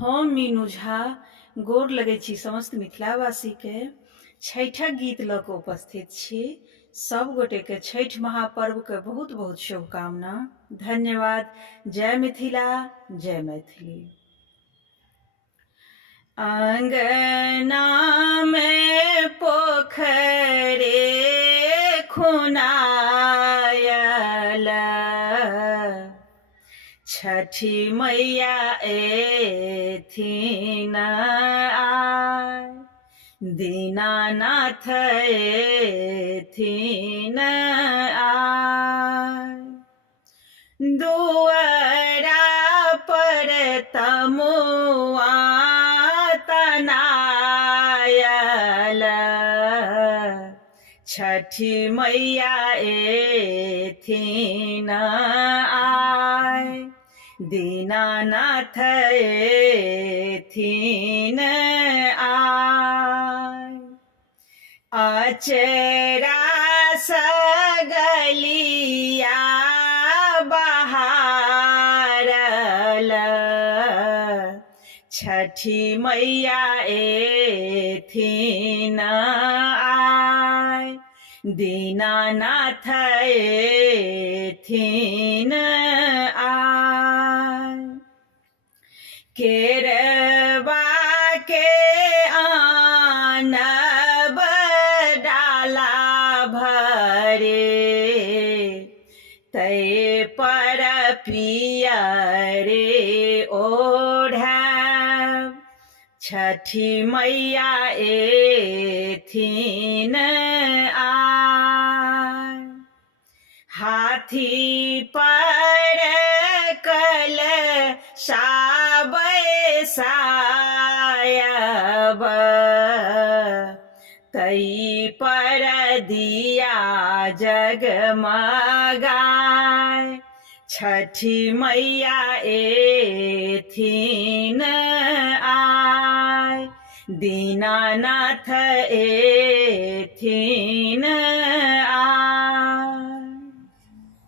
हम मीनू झा गोर लगै छी समस्त मिथिलावासी के छठिक गीत लऽ कऽ उपस्थित छी। सब गोटे के छठि महापर्व के बहुत बहुत शुभकामना। धन्यवाद। जय मिथिला, जय मैथिली। अंगना में पोखरे खुनायल, छठी मैया एथिन आय, दीनानाथ एथिन आय। दुआरा पर तमुआ तनायल, छठी मैया एथिन आय, दीनानाथ एथिन आय। अचरा सगलिया बहारल, छठी मैया एथिन आय, दीनानाथ एथिन आय। केरवा के आनब डाला भरे, तै पर पियरे ओढ़ब, छठी मैया एथिन आय। हाथी पर कलशा बैसायब, तै पर दिया जगमगाय, छठी मैया एथिन आय, दीनानाथ एथिन आय।